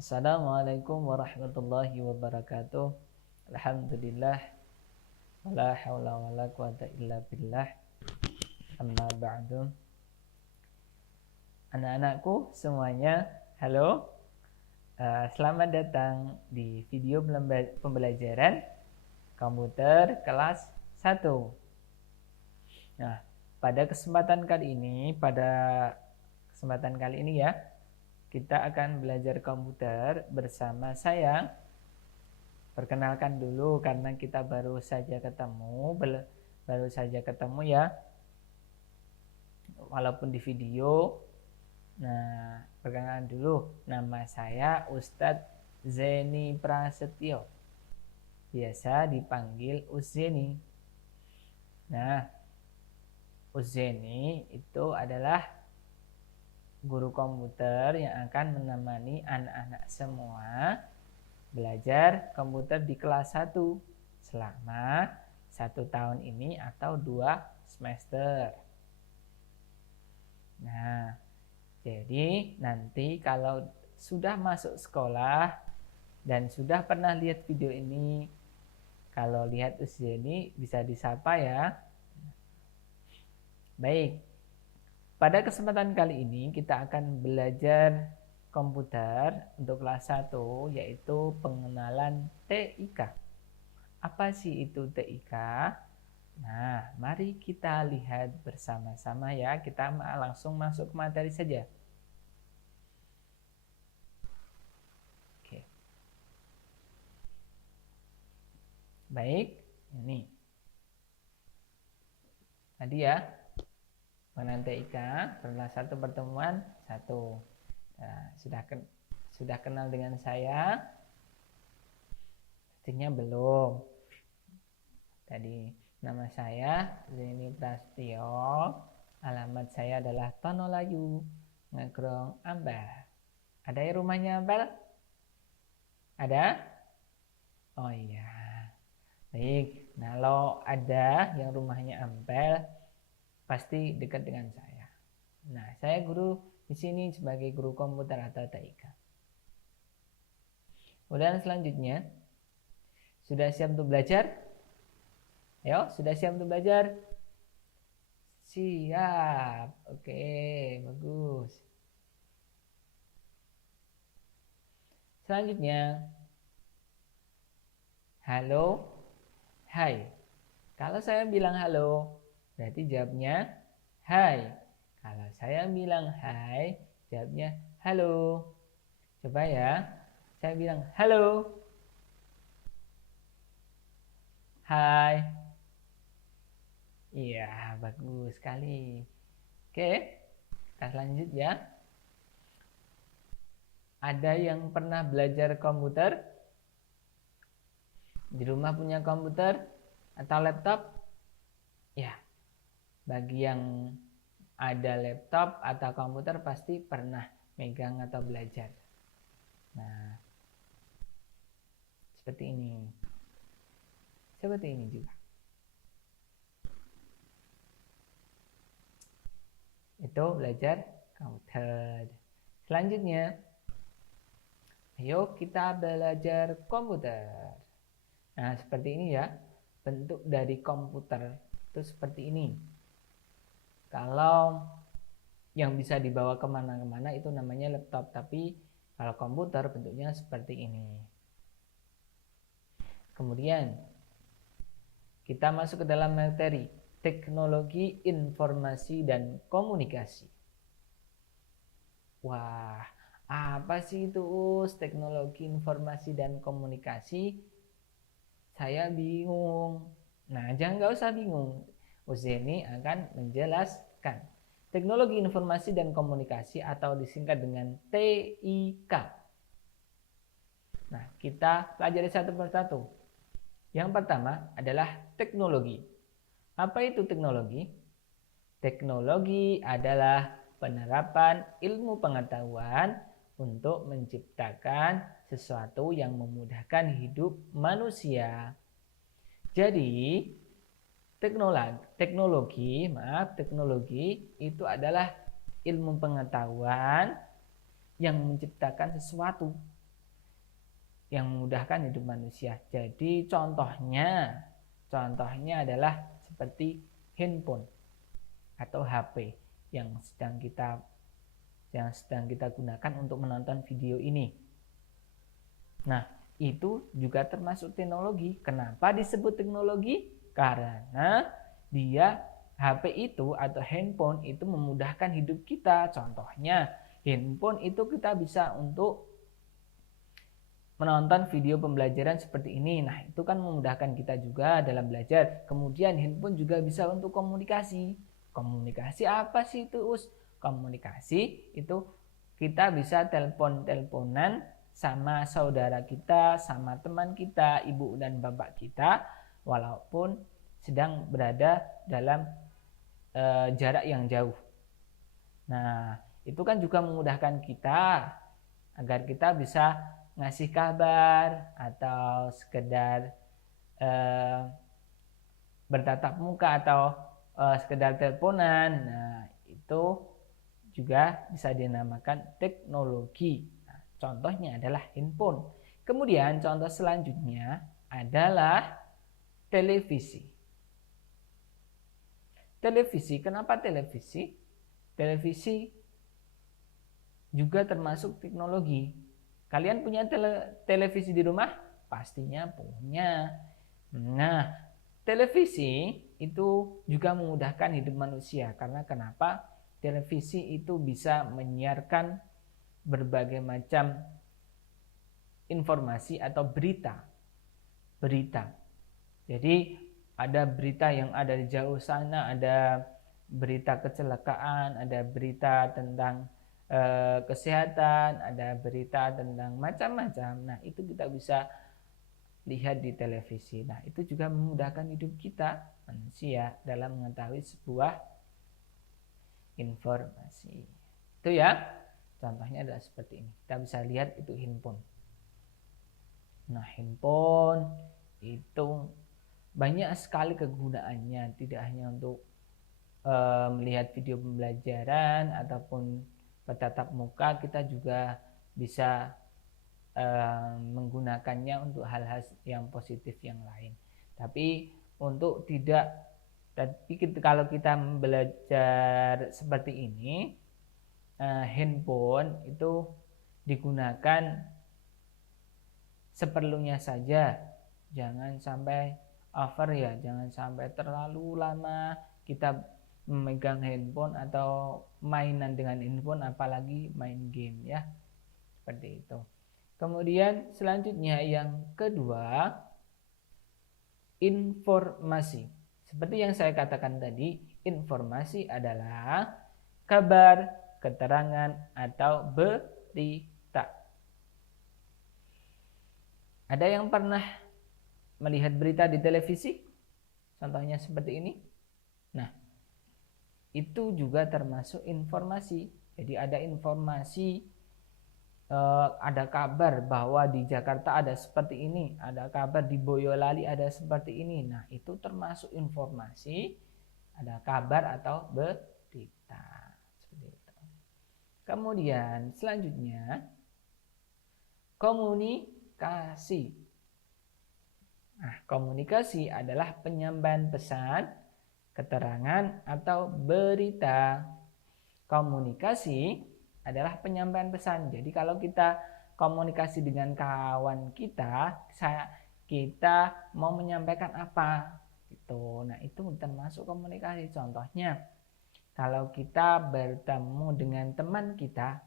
Assalamualaikum warahmatullahi wabarakatuh. Alhamdulillah, wala haula wala quwata illa billah. Amma ba'du. Anak-anakku semuanya, halo. Selamat datang di video pembelajaran komputer kelas 1. Nah, pada kesempatan kali ini ya, kita akan belajar komputer bersama saya. Perkenalkan dulu karena kita baru saja ketemu ya, walaupun di video. Nah, perkenalkan dulu, nama saya Ustadz Zeni Prasetyo, biasa dipanggil Uzeni. Nah, Uzeni itu adalah guru komputer yang akan menemani anak-anak semua belajar komputer di kelas 1 selama 1 tahun ini atau 2 semester. Nah, jadi nanti kalau sudah masuk sekolah dan sudah pernah lihat video ini, kalau lihat Uzeni bisa disapa ya. Baik, pada kesempatan kali ini kita akan belajar komputer untuk kelas 1, yaitu pengenalan TIK. Apa sih itu TIK? Nah, mari kita lihat bersama-sama ya. Kita langsung masuk ke materi saja. Oke. Baik, ini. Tadi ya, pengenalan TIK, kelas 1 pertemuan 1. Nah, sudah kenal dengan saya? Pastinya belum. Tadi nama saya Zeni Prasetyo, alamat saya adalah Tonolayu, Ngegrong, Ambal. Ada yang rumahnya Ambal? Ada? Oh iya. Baik, kalau ada yang rumahnya Ambal, pasti dekat dengan saya. Nah, saya guru di sini sebagai guru komputer atau TIK. Kemudian selanjutnya, sudah siap untuk belajar? Ayo, sudah siap untuk belajar? Siap. Oke, bagus. Selanjutnya, halo, hai. Kalau saya bilang halo, berarti jawabnya hai. Kalau saya bilang hai, jawabnya halo. Coba ya, saya bilang halo. Hai. Iya, bagus sekali. Oke, kita lanjut ya. Ada yang pernah belajar komputer? Di rumah punya komputer atau laptop? Ya, bagi yang ada laptop atau komputer pasti pernah megang atau belajar. Nah, seperti ini. Seperti ini juga. Itu belajar komputer. Selanjutnya, ayo kita belajar komputer. Nah, seperti ini ya. Bentuk dari komputer itu seperti ini. Kalau yang bisa dibawa kemana-mana itu namanya laptop. Tapi kalau komputer bentuknya seperti ini. Kemudian kita masuk ke dalam materi teknologi informasi dan komunikasi. Wah, apa sih itu teknologi informasi dan komunikasi? Saya bingung. Nah, nggak usah bingung. Uzeni akan menjelaskan. Teknologi informasi dan komunikasi atau disingkat dengan TIK. Nah, kita pelajari satu persatu. Yang pertama adalah teknologi. Apa itu teknologi? Teknologi adalah penerapan ilmu pengetahuan untuk menciptakan sesuatu yang memudahkan hidup manusia. Jadi, teknologi itu adalah ilmu pengetahuan yang menciptakan sesuatu yang memudahkan hidup manusia. Jadi contohnya adalah seperti handphone atau HP yang sedang kita gunakan untuk menonton video ini. Nah, itu juga termasuk teknologi. Kenapa disebut teknologi? Karena HP itu atau handphone itu memudahkan hidup kita. Contohnya, handphone itu kita bisa untuk menonton video pembelajaran seperti ini. Nah, itu kan memudahkan kita juga dalam belajar. Kemudian handphone juga bisa untuk komunikasi. Komunikasi apa sih itu, Us? Komunikasi itu kita bisa telepon-teleponan sama saudara kita, sama teman kita, ibu dan bapak kita, walaupun sedang berada dalam jarak yang jauh. Nah, itu kan juga memudahkan kita agar kita bisa ngasih kabar atau sekedar bertatap muka atau sekedar teleponan. Nah, itu juga bisa dinamakan teknologi. Nah, contohnya adalah handphone. Kemudian contoh selanjutnya adalah televisi. Televisi, kenapa televisi? Televisi juga termasuk teknologi. Kalian punya televisi di rumah? Pastinya punya. Nah, televisi itu juga memudahkan hidup manusia. Karena kenapa? Televisi itu bisa menyiarkan berbagai macam informasi atau berita. Jadi ada berita yang ada di jauh sana, ada berita kecelakaan, ada berita tentang kesehatan, ada berita tentang macam-macam. Nah, itu kita bisa lihat di televisi. Nah, itu juga memudahkan hidup kita manusia dalam mengetahui sebuah informasi. Itu ya. Contohnya adalah seperti ini. Kita bisa lihat itu handphone. Nah, handphone itu banyak sekali kegunaannya, tidak hanya untuk melihat video pembelajaran ataupun bertatap muka, kita juga bisa menggunakannya untuk hal-hal yang positif yang lain. Tapi kalau kita belajar seperti ini, handphone itu digunakan seperlunya saja, jangan sampai over ya, jangan sampai terlalu lama kita memegang handphone atau mainan dengan handphone, apalagi main game ya, seperti itu. Kemudian selanjutnya yang kedua, informasi. Seperti yang saya katakan tadi, informasi adalah kabar, keterangan, atau berita. Ada yang pernah melihat berita di televisi? Contohnya seperti ini. Nah, itu juga termasuk informasi. Jadi ada informasi, ada kabar bahwa di Jakarta ada seperti ini, ada kabar di Boyolali ada seperti ini. Nah, itu termasuk informasi, ada kabar atau berita. Seperti itu. Kemudian selanjutnya, komunikasi. Nah, komunikasi adalah penyampaian pesan, keterangan, atau berita. Komunikasi adalah penyampaian pesan. Jadi kalau kita komunikasi dengan kawan kita mau menyampaikan apa gitu. Nah, itu termasuk komunikasi. Contohnya, kalau kita bertemu dengan teman kita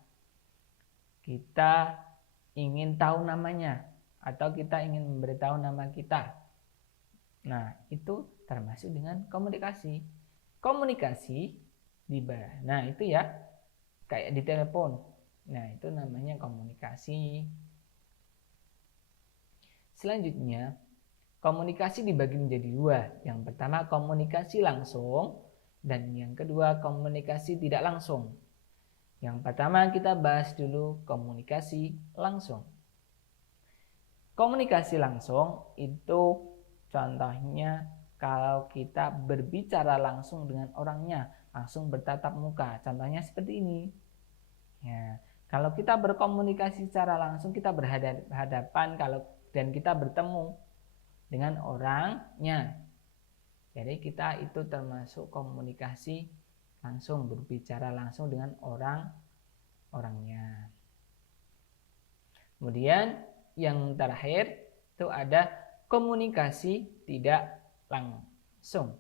ingin tahu namanya atau kita ingin memberitahu nama kita. Nah, itu termasuk dengan komunikasi. Nah, itu ya, kayak di telepon. Nah, itu namanya komunikasi. Selanjutnya, komunikasi dibagi menjadi dua. Yang pertama komunikasi langsung, dan yang kedua komunikasi tidak langsung. Yang pertama kita bahas dulu komunikasi langsung. Komunikasi langsung itu contohnya kalau kita berbicara langsung dengan orangnya, langsung bertatap muka. Contohnya seperti ini. Ya, Kalau kita berkomunikasi secara langsung, kita berhadapan dan kita bertemu dengan orangnya. Jadi kita itu termasuk komunikasi langsung, berbicara langsung dengan orangnya. Kemudian yang terakhir itu ada komunikasi tidak langsung.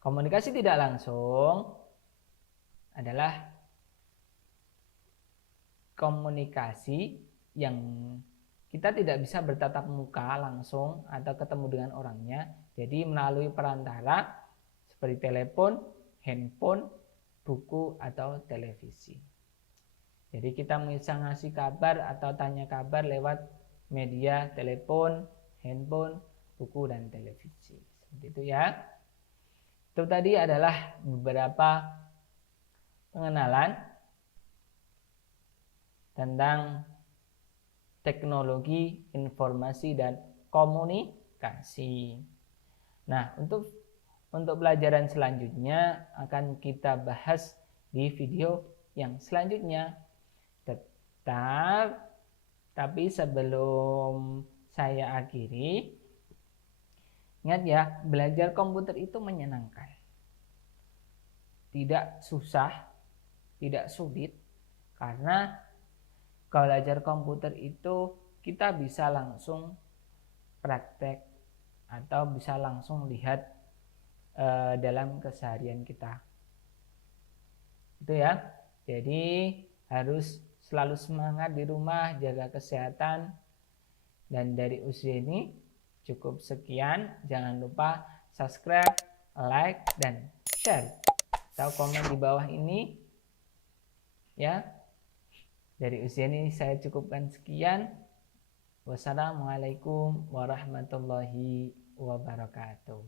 Komunikasi tidak langsung adalah komunikasi yang kita tidak bisa bertatap muka langsung atau ketemu dengan orangnya. Jadi melalui perantara seperti telepon, handphone, buku, atau televisi. Jadi kita bisa ngasih kabar atau tanya kabar lewat media telepon, handphone, buku, dan televisi. Seperti itu ya. Itu tadi adalah beberapa pengenalan tentang teknologi informasi dan komunikasi. Nah, untuk pelajaran selanjutnya akan kita bahas di video yang selanjutnya. Tapi sebelum saya akhiri, ingat ya, belajar komputer itu menyenangkan. Tidak susah, tidak sulit, karena kalau belajar komputer itu kita bisa langsung praktek atau bisa langsung lihat dalam keseharian kita. Itu ya. Jadi harus selalu semangat di rumah, jaga kesehatan. Dan dari usia ini cukup sekian. Jangan lupa subscribe, like, dan share atau komen di bawah ini ya. Dari usia ini saya cukupkan sekian. Wassalamualaikum warahmatullahi wabarakatuh.